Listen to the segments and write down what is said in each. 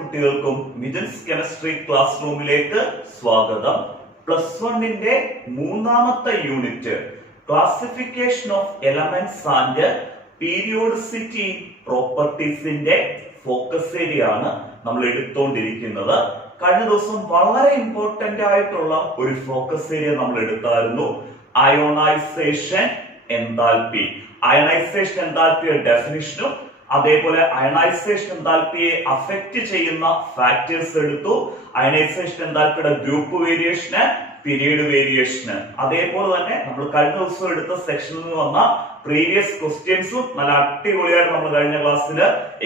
കുട്ടികൾക്കും Mithun's chemistry class റൂമിലേക്ക് സ്വാഗതം. +1 മൂന്നാമത്തെ unit classification of elements and periodicity പ്രോപ്പർട്ടീസിന്റെ ഫോക്കസ് ഏരിയ ആണ് നമ്മൾ എടുത്തുകൊണ്ടിരിക്കുന്നത്. കഴിഞ്ഞ ദിവസം വളരെ ഇമ്പോർട്ടന്റ് ആയിട്ടുള്ള ഒരു ഫോക്കസ് ഏരിയ നമ്മൾ എടുത്തായിരുന്നു, അയോണൈസേഷൻ എൻതാൽപ്പി. അയണൈസേഷൻ എൻതാൽപ്പിയുടെ ഡെഫിനിഷനും അതേപോലെ അയണൈസേഷൻ എൻതാൽപ്പിയെ അഫക്റ്റ് ചെയ്യുന്ന ഫാക്ടേഴ്സ് എടുത്തു. Ionisation എൻതാൽപ്പിയുടെ group variation, period variation, അതേപോലെ തന്നെ നമ്മൾ കഴിഞ്ഞ ദിവസം എടുത്ത സെക്ഷനിൽ നിന്ന് വന്ന പ്രീവിയസ് ക്വസ്റ്റ്യൻസും നല്ല അടിപൊളിയായിട്ട് നമ്മൾ കഴിഞ്ഞ ക്ലാസ്സിൽ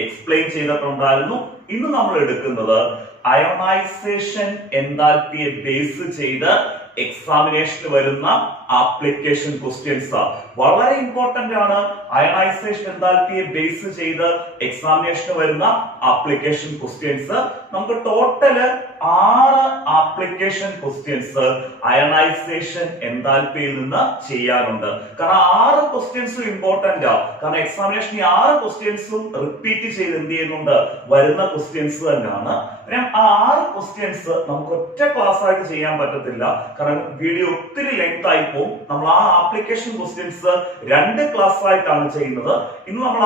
എക്സ്പ്ലെയിൻ ചെയ്തിട്ടുണ്ടായിരുന്നു. ഇന്ന് നമ്മൾ എടുക്കുന്നത് അയോണൈസേഷൻ എൻതാൽപ്പിയെ ബേസ് ചെയ്ത് എക്സാമിനേഷന് വരുന്ന ആപ്ലിക്കേഷൻ ക്വസ്റ്റ്യൻസ് വളരെ ഇമ്പോർട്ടന്റ് ആണ്. അയണൈസേഷൻ എൻതാൽപ്പിയെ ബേസ് ചെയ്ത് എക്സാമിനേഷന് വരുന്ന ആപ്ലിക്കേഷൻ ക്വസ്റ്റ്യൻസ് നമുക്ക് ടോട്ടല് 6 ആപ്ലിക്കേഷൻ ക്വസ്റ്റ്യൻസ് അയണൈസേഷൻ എൻതാൽപ്പിയിൽ നിന്ന് ചെയ്യാനുണ്ട്. കാരണം 6 ക്വസ്റ്റ്യൻസും ഇമ്പോർട്ടന്റ് ആണ്. കാരണം എക്സാമിനേഷൻ ഈ 6 ക്വസ്റ്റ്യൻസും റിപ്പീറ്റ് ചെയ്ത് എന്ത് ചെയ്യുന്നുണ്ട്, വരുന്ന ക്വസ്റ്റ്യൻസ് തന്നെയാണ്. ആ 6 ക്വസ്റ്റ്യൻസ് നമുക്ക് ഒറ്റ ക്ലാസ് ആയിട്ട് ചെയ്യാൻ പറ്റത്തില്ല, കാരണം വീഡിയോ ഒത്തിരി ലെങ്ത് ആയി പോകും. നമ്മൾ ആ ആപ്ലിക്കേഷൻ ക്വസ്റ്റ്യൻസ് 2 ക്ലാസ് ആയിട്ടാണ് ചെയ്യുന്നത്. ഇന്ന് നമ്മൾ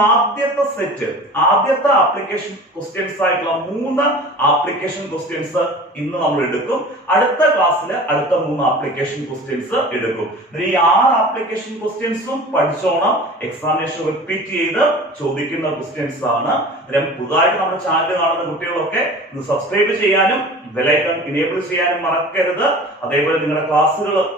ആദ്യത്തെ ആപ്ലിക്കേഷൻ ക്വസ്റ്റ്യൻസ് ആയിട്ടുള്ള 3 ആപ്ലിക്കേഷൻ ക്വസ്റ്റ്യൻസ് ഇന്ന് നമ്മൾ എടുക്കും. അടുത്ത ക്ലാസ്സിൽ അടുത്ത 3 ആപ്ലിക്കേഷൻ ക്വസ്റ്റ്യൻസ് എടുക്കും. ഈ 6 ആപ്ലിക്കേഷൻ ക്വസ്റ്റ്യൻസും പഠിച്ചോണം. എക്സാമിനേഷൻ റിപ്പീറ്റ് ചെയ്ത് ചോദിക്കുന്ന ക്വസ്റ്റ്യൻസ് ആണ്. പുതുതായിട്ട് നമ്മുടെ ചാനൽ കാണുന്ന കുട്ടികളൊക്കെ സബ്സ്ക്രൈബ് ചെയ്യാനും ബെൽ ഐക്കൺ ഇനേബിൾ ചെയ്യാനും മറക്കരുത്. അതേപോലെ നിങ്ങളുടെ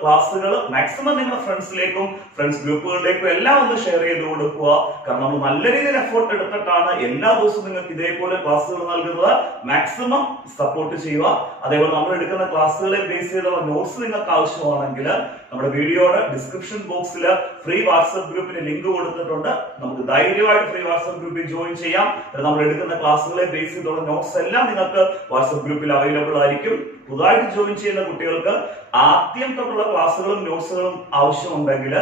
ക്ലാസ്സുകൾ മാക്സിമം നിങ്ങളുടെ ഫ്രണ്ട്സിലേക്കും ഫ്രണ്ട്സ് ഗ്രൂപ്പുകളിലേക്കും എല്ലാം ഒന്ന് ഷെയർ ചെയ്ത് കൊടുക്കുക. കാരണം നമ്മൾ നല്ല രീതിയിൽ എഫോർട്ട് എടുത്തിട്ടാണ് എല്ലാ ദിവസവും നിങ്ങൾക്ക് ഇതേപോലെ ക്ലാസ്സുകൾ നൽകുന്നത്. മാക്സിമം സപ്പോർട്ട് ചെയ്യുക. അതേപോലെ നമ്മൾ എടുക്കുന്ന ക്ലാസ്സുകളെ ബേസ് ചെയ്തുള്ള നോട്ട്സ് നിങ്ങൾക്ക് ആവശ്യമാണെങ്കിൽ നമ്മുടെ വീഡിയോയുടെ ഡിസ്ക്രിപ്ഷൻ ബോക്സിൽ ഫ്രീ വാട്സ്ആപ്പ് ഗ്രൂപ്പിന് ലിങ്ക് കൊടുത്തിട്ടുണ്ട്. നമുക്ക് ധൈര്യമായിട്ട് ഫ്രീ വാട്സ്ആപ്പ് ഗ്രൂപ്പിൽ ജോയിൻ ചെയ്യാം. നമ്മൾ എടുക്കുന്ന ക്ലാസ്സുകളെ ബേസ് ചെയ്തുള്ള നോട്ട്സ് എല്ലാം നിങ്ങൾക്ക് വാട്സ്ആപ്പ് ഗ്രൂപ്പിൽ അവൈലബിൾ ആയിരിക്കും. പുതുതായിട്ട് ജോയിൻ ചെയ്യുന്ന കുട്ടികൾക്ക് ആദ്യം തൊട്ടുള്ള ക്ലാസ്സുകളും നോട്ട്സുകളും ആവശ്യമുണ്ടെങ്കിൽ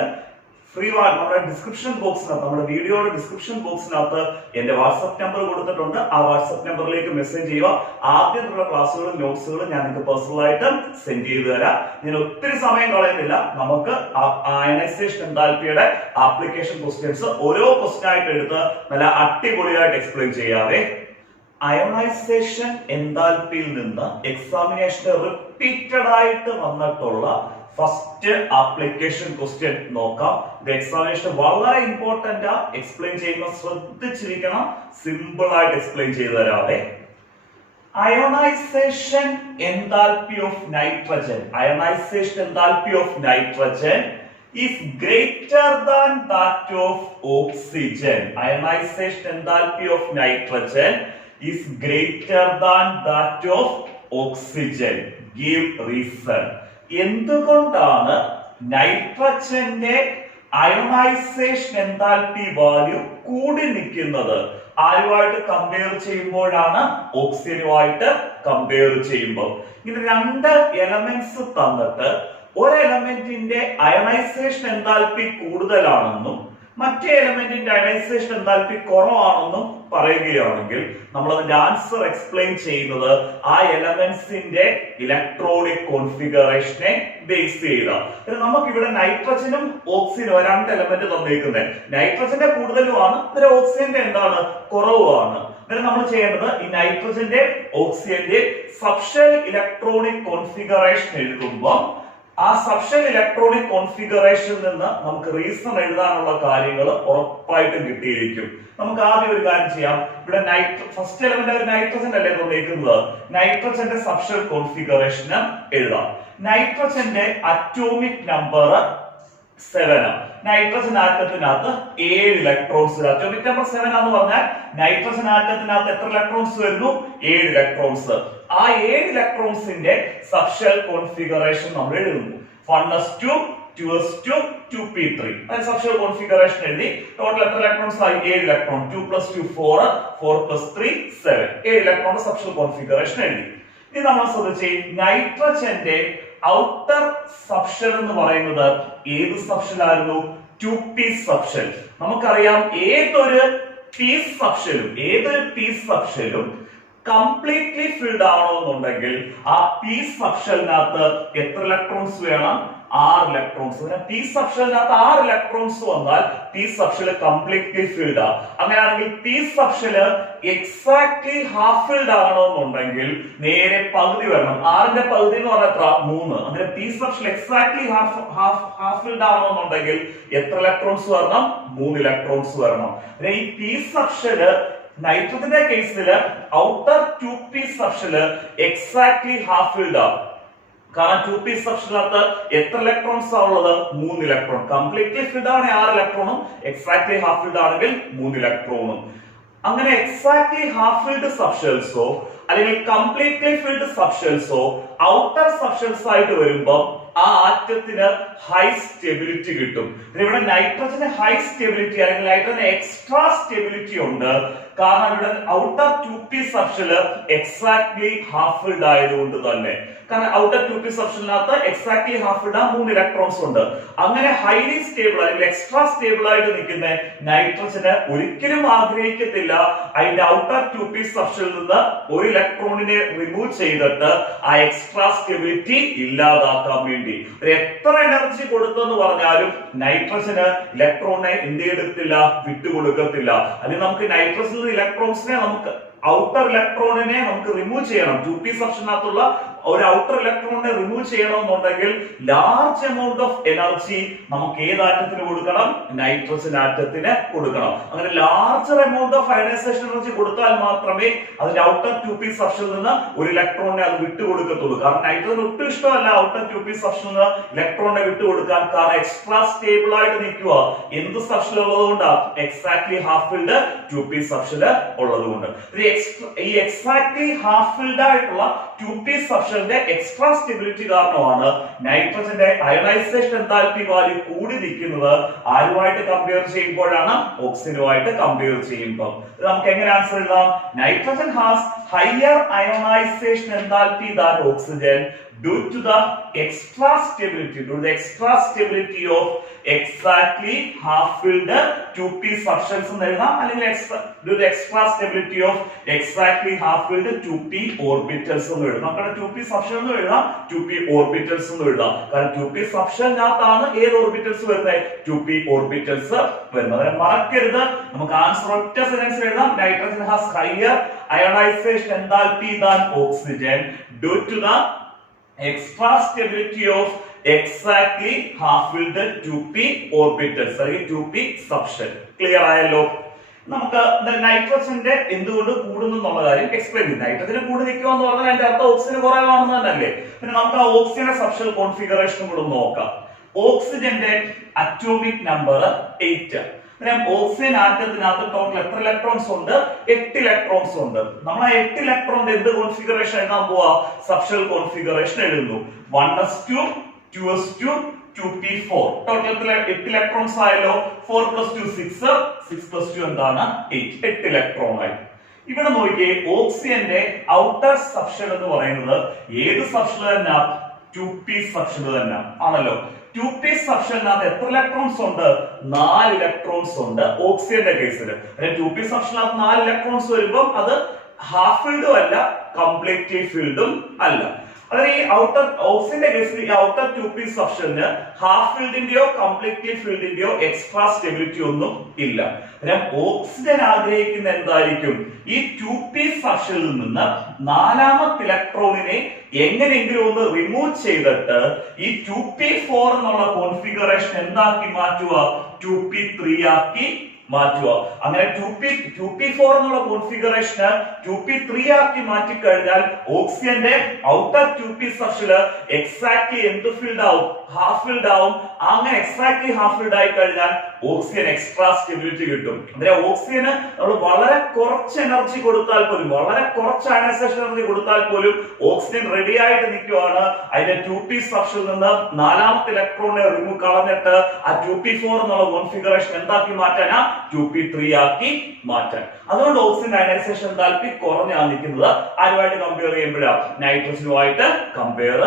നമ്മുടെ ഡിസ്ക്രിപ്ഷൻ ബോക്സിനകത്ത്, നമ്മുടെ വീഡിയോയുടെ ഡിസ്ക്രിപ്ഷൻ ബോക്സിനകത്ത് എന്റെ വാട്സ്ആപ്പ് നമ്പർ കൊടുത്തിട്ടുണ്ട്. ആ വാട്സ്ആപ്പ് നമ്പറിലേക്ക് മെസ്സേജ് ചെയ്യുക. ആദ്യമുള്ള ക്ലാസ്സുകളും നോട്ട്സുകളും ഞാൻ നിങ്ങൾക്ക് പേഴ്സണൽ ആയിട്ട് സെൻഡ് ചെയ്ത് തരാം. ഞാൻ ഒത്തിരി സമയം കളയുന്നില്ല. നമുക്ക് അയണൈസേഷൻ എൻതാൽപ്പിയുടെ ആപ്ലിക്കേഷൻ ക്വസ്റ്റ്യൻസ് ഓരോ ക്വസ്റ്റ്യൻ ആയിട്ട് എടുത്ത് നല്ല അടിപൊളിയായിട്ട് എക്സ്പ്ലെയിൻ ചെയ്യാവേ. അയോണൈസേഷൻ എൻതാൽപ്പിയിൽ നിന്ന് എക്സാമിനേഷന് റിപ്പീറ്റഡ് ആയിട്ട് വന്നിട്ടുള്ള ഫസ്റ്റ് ആപ്ലിക്കേഷൻ ക്വസ്റ്റ്യൻ നോക്കാം. ഇത് എക്സാമിനേഷൻ വളരെ ഇമ്പോർട്ടന്റ് ആ. എക്സ്പ്ലെയിൻ ചെയ്യുമ്പോൾ ശ്രദ്ധിച്ചിരിക്കണം. സിമ്പിൾ ആയിട്ട് എക്സ്പ്ലെയിൻ ചെയ്തു തരാവേ. Ionisation enthalpy of nitrogen, ionisation enthalpy of nitrogen is greater than that of oxygen. Ionization enthalpy of nitrogen is greater than that of oxygen. Give reason. എന്തുകൊണ്ടാണ് നൈട്രജന്റെ ionisation enthalpy value കൂടി നിൽക്കുന്നത്? ആരുമായിട്ട് compare ചെയ്യുമ്പോഴാണ്? ഓക്സിജനുമായിട്ട് compare ചെയ്യുമ്പോൾ. ഇങ്ങനെ 2 elements തന്നിട്ട് ഒരു എലമെന്റിന്റെ ionisation enthalpy കൂടുതലാണെന്നും മറ്റേ എലമെന്റിന്റെ അയണൈസേഷൻ എൻതാൽപ്പി കുറവാണെന്നും പറയുകയാണെങ്കിൽ നമ്മൾ അതിന്റെ ആൻസർ എക്സ്പ്ലെയിൻ ചെയ്യുന്നത് ആ എലമെന്റ്സിന്റെ ഇലക്ട്രോണിക് കോൺഫിഗറേഷനെ ബേസ് ചെയ്താണ്. നമുക്ക് ഇവിടെ നൈട്രജനും ഓക്സിജനും 2 എലമെന്റ് തന്നിരിക്കുന്നത്. നൈട്രജന്റെ കൂടുതലുമാണ്, ഓക്സിജന്റെ എന്താണ്, കുറവുമാണ്. നമ്മൾ ചെയ്യേണ്ടത് ഈ നൈട്രജന്റെ ഓക്സിജന്റെ സബ്ഷെൽ ഇലക്ട്രോണിക് കോൺഫിഗറേഷൻ എഴുതുമ്പോൾ ആ സബ്ഷെൽ ഇലക്ട്രോണിക് കോൺഫിഗറേഷനിൽ നിന്ന് നമുക്ക് റീസൺ എഴുതാനുള്ള കാര്യങ്ങൾ ഉറപ്പായിട്ടും കിട്ടിയിരിക്കും. നമുക്ക് ആദ്യം ഒരു കാര്യം ചെയ്യാം. ഇവിടെ ഫസ്റ്റ് എലമെന്റ് നൈട്രജൻ അല്ലേ തന്നിരിക്കുന്നത്. നൈട്രജന്റെ സബ്ഷെൽ കോൺഫിഗറേഷന് എഴുതാം. നൈട്രജന്റെ അറ്റോമിക് നമ്പർ 7. നൈട്രജൻ ആറ്റത്തിനകത്ത് 7 ഇലക്ട്രോൺസ്. അറ്റോമിക് നമ്പർ 7 ആണെന്ന് പറഞ്ഞാൽ നൈട്രജൻ ആറ്റത്തിനകത്ത് എത്ര ഇലക്ട്രോൺസ് വരുന്നു? 7 ഇലക്ട്രോൺസ്. ആ 7 ഇലക്ട്രോൺസിന്റെ സബ്ഷെൽ കോൺഫിഗറേഷൻ നമ്മൾ എഴുതുന്നു. 1s2 2s2 2p3. Subshell configuration എഴുതി. ടോട്ടൽ എത്ര ഇലക്ട്രോൺസ് ആയി? 7 ഇലക്ട്രോൺ. 2 + 2 4, 4 + 3 7. 7 ഇലക്ട്രോൺ സബ്ഷെൽ കോൺഫിഗറേഷൻ എഴുതി. ഇനി നമ്മൾ ശ്രദ്ധിച്ച് നൈട്രജന്റെ ഔട്ടർ സബ്ഷെൽ എന്ന് പറയുന്നത് ഏത് സബ്ഷെൽ ആയിരുന്നു? 2p subshell. നമുക്കറിയാം ഏതൊരു പീസ് സബ്ഷെലും കംപ്ലീറ്റ്ലി ഫിൽഡ് ആവണമെന്നുണ്ടെങ്കിൽ ആ പി സബ്ഷെല്ലിനകത്ത് എത്ര ഇലക്ട്രോൺസ് വേണം? 6 ഇലക്ട്രോൺസ്. പി സബ്ഷെല്ലിനകത്ത് 6 ഇലക്ട്രോൺസ് വന്നാൽ പി സബ്ഷെല് കംപ്ലീറ്റ്ലി ഫിൽഡ് ആ. അങ്ങനെയാണെങ്കിൽ p subshell exactly half filled ആകണമെന്നുണ്ടെങ്കിൽ നേരെ പകുതി വരണം. 6ന്റെ പകുതി എന്ന് പറഞ്ഞാൽ എത്ര? 3. അങ്ങനെ p subshell exactly half filled ആകണമെന്നുണ്ടെങ്കിൽ എത്ര ഇലക്ട്രോൺസ് വരണം? 3 ഇലക്ട്രോൺസ് വരണം. ഈ പി സബ്ഷെല് നൈട്രജന്റെ കേസിൽ outer 2p subshell exactly half filled ആണ്. കാരണം 2p സബ്ഷെലിനകത്ത് എത്ര ഇലക്ട്രോൺസ് ആ ഉള്ളത്? 3 ഇലക്ട്രോൺ. കംപ്ലീറ്റ്ലി ഫിൽഡ് ആണെങ്കിൽ 6 ഇലക്ട്രോണും എക്സാക്ട്ലി ഹാഫ് ഫിൽഡ് ആണെങ്കിൽ 3 ഇലക്ട്രോണും. അങ്ങനെ എക്സാക്ട്ലി ഹാഫ് ഫിൽഡ് സബ്ഷെൽസോ അല്ലെങ്കിൽ കംപ്ലീറ്റ്ലി ഫിൽഡ് സബ്ഷെൽസോ ഔട്ടർ സബ്ഷെൽസ് ആയിട്ട് വരുമ്പോൾ ആ ആറ്റത്തിന് ഹൈ സ്റ്റെബിലിറ്റി കിട്ടും. ഇവിടെ നൈട്രജന് ഹൈ സ്റ്റെബിലിറ്റി അല്ലെങ്കിൽ നൈട്രജന് എക്സ്ട്രാ സ്റ്റെബിലിറ്റി ഉണ്ട്. കാരണം ഇവിടെ outer 2p subshell exactly half filled ആയതുകൊണ്ട് തന്നെ. കാരണം ഔട്ടർ 2p സബ്ഷെലിനകത്ത് എക്സാക്ട്ലി ഹാഫ് ഫിൽഡ് 3 ഇലക്ട്രോൺസ് ഉണ്ട്. അങ്ങനെ ഹൈലി സ്റ്റേബിൾ അല്ലെങ്കിൽ എക്സ്ട്രാ സ്റ്റേബിൾ ആയിട്ട് നിൽക്കുന്ന നൈട്രജന് ഒരിക്കലും ആഗ്രഹിക്കത്തില്ല അതിന്റെ ഔട്ടർ 2p സബ്ഷെലിൽ നിന്ന് ഒരു ഇലക്ട്രോണിനെ റിമൂവ് ചെയ്തിട്ട് ആ എക്സ്ട്രാ സ്റ്റെബിലിറ്റി ഇല്ലാതാക്കാൻ വേണ്ടി. എത്ര എനർജി കൊടുത്തെന്ന് പറഞ്ഞാലും നൈട്രജന് ഇലക്ട്രോണിനെ എന്ത് ചെയ്തിട്ടില്ല? വിട്ടുകൊടുക്കത്തില്ല. അല്ലെങ്കിൽ നമുക്ക് നൈട്രജനിൽ ഇലക്ട്രോൺസിനെ നമുക്ക് ഔട്ടർ ഇലക്ട്രോണിനെ നമുക്ക് റിമൂവ് ചെയ്യണം. 2p സബ്ഷെലിനകത്തുള്ള ഒരു ഔട്ടർ ഇലക്ട്രോണിനെ റിമൂവ് ചെയ്യണമെന്നുണ്ടെങ്കിൽ ലാർജ് എമൗണ്ട് ഓഫ് എനർജി നമുക്ക് ഏത് ആറ്റത്തിന് കൊടുക്കണം? നൈട്രജൻ ആറ്റത്തിന് കൊടുക്കണം. അങ്ങനെ larger amount of ionisation energy കൊടുത്താൽ മാത്രമേ അതിന്റെ ഔട്ടർ 2p സബ്ഷെലിൽ നിന്ന് ഒരു ഇലക്ട്രോണിനെ അത് വിട്ടുകൊടുക്കത്തുള്ളൂ. കാരണം നൈട്രജൻ ഒട്ടും ഇഷ്ടമല്ല ഔട്ടർ 2p സബ്ഷെലിൽ നിന്ന് ഇലക്ട്രോണിനെ വിട്ടുകൊടുക്കാൻ. കാരണം എക്സ്ട്രാ സ്റ്റേബിൾ ആയിട്ട് നിൽക്കുക. എന്ത് സബ്ഷെൽ ഉള്ളതുകൊണ്ടാണ്? Exactly half filled 2p subshell ഉള്ളതുകൊണ്ട്. ഈ എക്സാക്ട്ലി ഹാഫ് ഫിൽഡ് ആയിട്ടുള്ള 2p സബ്ഷെലിന്റെ എക്സ്ട്രാ സ്റ്റെബിലിറ്റി കാരണമാണ് നൈട്രജന്റെ അയണൈസേഷൻ എൻതാൽപ്പി വാല്യൂ കൂടി നിൽക്കുന്നത്. ആരുമായിട്ട് കമ്പയർ ചെയ്യുമ്പോഴാണ്? ഓക്സിജനുമായിട്ട് കമ്പയർ ചെയ്യുമ്പോൾ. നമുക്ക് എങ്ങനെ ആൻസർ എഴുതാം? Nitrogen has higher ionisation enthalpy than oxygen due to the extra stability of exactly half filled 2p subshells എന്ന് എഴുതാം. അല്ലെങ്കിൽ due to the extra stability of exactly half filled 2p orbitals എന്ന് എഴുതാം. നമുക്ക് 2p subshell എന്ന് എഴുതാം, 2p orbitals എന്ന് എഴുതാം. കാരണം 2p subshellനകത്താണ് ഏത് ഓർബിറ്റൽസ് വരുന്നത്? 2p orbitals വരുന്നത്. മറക്കരുത്. നമുക്ക് ആൻസർ ഒറ്റ സെന്റൻസ് എഴുതാം. Nitrogen has higher ionisation enthalpy than oxygen due to the extra stability of exactly half filled 2p orbitals അല്ലെങ്കിൽ 2p subshell. ക്ലിയർ ആയല്ലോ? നമുക്ക് നൈട്രജന്റെ എന്തുകൊണ്ട് കൂടുന്നു എന്നുള്ള കാര്യം എക്സ്പ്ലെയിൻ ചെയ്യും. നൈട്രജന് കൂടി നിൽക്കുക എന്ന് പറഞ്ഞാൽ അതിന്റെ അർത്ഥം ഓക്സിജന് കുറവാണെന്ന് തന്നെയല്ലേ. പിന്നെ നമുക്ക് ആ ഓക്സിജന്റെ സബ്ഷെൽ കോൺഫിഗറേഷൻ കൂടെ നോക്കാം. ഓക്സിജന്റെ അറ്റോമിക് നമ്പർ 8. ഓക്സിജൻ ആറ്റത്തിനകത്ത് ടോട്ടൽ എത്ര ഇലക്ട്രോൺസ് ഉണ്ട്? 8 ഇലക്ട്രോൺസ് ഉണ്ട്. നമ്മൾ ആ 8 ഇലക്ട്രോണിന്റെ എന്ത് കോൺഫിഗറേഷൻ എഴുതാൻ പോവാ? സബ്ഷെൽ കോൺഫിഗറേഷൻ എഴുതുന്നു. 1s2 2s2 2p4. Total 8 electrons ആയല്ലോ. 4 + 2 6 6 + 2 എന്താണ്? 8 ഇലക്ട്രോൺ ആയി. ഇവിടെ നോക്കിയേ, ഓക്സിജന്റെ ഔട്ടർ സബ്ഷെൽ എന്ന് പറയുന്നത് ഏത് സബ്ഷെൽ തന്നെ? 2p സബ്ഷെൽ തന്നെ ആണല്ലോ. 2p സബ്ഷെലിനകത്ത് എത്ര ഇലക്ട്രോൺസ് ഉണ്ട്? 4 ഇലക്ട്രോൺസ് ഉണ്ട് ഓക്സിജന്റെ കേസിൽ. 2p സബ്ഷെലിനകത്ത് 4 ഇലക്ട്രോൺസ് വരുമ്പോൾ അത് ഹാഫ് ഫിൽഡും അല്ല, കംപ്ലീറ്റ്ലി ഫിൽഡും അല്ല. അതായത് ഈ ഔട്ടർ ഓക്സിജന്റെ കേസിൽ ഈ ഔട്ടർ 2p സബ്ഷെലിന് ഹാഫ് ഫിൽഡിന്റെയോ കംപ്ലീറ്റ്ലി ഫിൽഡിന്റെയോ എക്സ്ട്രാ സ്റ്റെബിലിറ്റി ഒന്നും ഇല്ല. ഓക്സിജൻ ആഗ്രഹിക്കുന്ന എന്തായിരിക്കും? ഈ 2p സബ്ഷെലിൽ നിന്ന് 4ാമത്തെ ഇലക്ട്രോണിനെ എങ്ങനെയെങ്കിലും ഒന്ന് റിമൂവ് ചെയ്തിട്ട് ഈ 2p4 എന്നുള്ള കോൺഫിഗറേഷൻ എന്താക്കി മാറ്റുക? 2p3 ആക്കി മാറ്റുക. അങ്ങനെ 2p4 എന്നുള്ള കോൺഫിഗറേഷന് 2p3 ആക്കി മാറ്റി കഴിഞ്ഞാൽ ഓക്സിജന്റെ ഔട്ടർ 2p സബ്ഷെല് എക്സാക്ട്ലി എന്ത് ഫിൽഡ് ആവും? ഹാഫ് ഫിൽഡ് ആവും. അങ്ങനെ എക്സാക്ട്ലി ഹാഫ് ഫിൽഡ് ആയി കഴിഞ്ഞാൽ ഓക്സിജൻ എക്സ്ട്രാ സ്റ്റെബിലിറ്റി കിട്ടും. അതായത് ഓക്സിജന് നമ്മൾ വളരെ കുറച്ച് എനർജി കൊടുത്താൽ പോലും, വളരെ കുറച്ച് അയണൈസേഷൻ എനർജി കൊടുത്താൽ പോലും ഓക്സിജൻ റെഡി ആയിട്ട് നിൽക്കുവാണ്. അതിന്റെ 2p സബ്ഷെലിൽ നിന്ന് 4ാമത്തെ ഇലക്ട്രോണിനെ റിമൂവ് കളഞ്ഞിട്ട് ആ 2p4 എന്നുള്ള കോൺഫിഗറേഷൻ എന്താക്കി മാറ്റാനാ? 2p3 ആക്കി മാറ്റാൻ. അതുകൊണ്ട് ഓക്സിജൻ അയണൈസേഷൻ എൻതാൽപ്പി കുറഞ്ഞാണ് നിൽക്കുന്നത്. ആരുമായിട്ട് കമ്പയർ ചെയ്യുമ്പോഴാണ്? നൈട്രജനുമായിട്ട് കമ്പയർ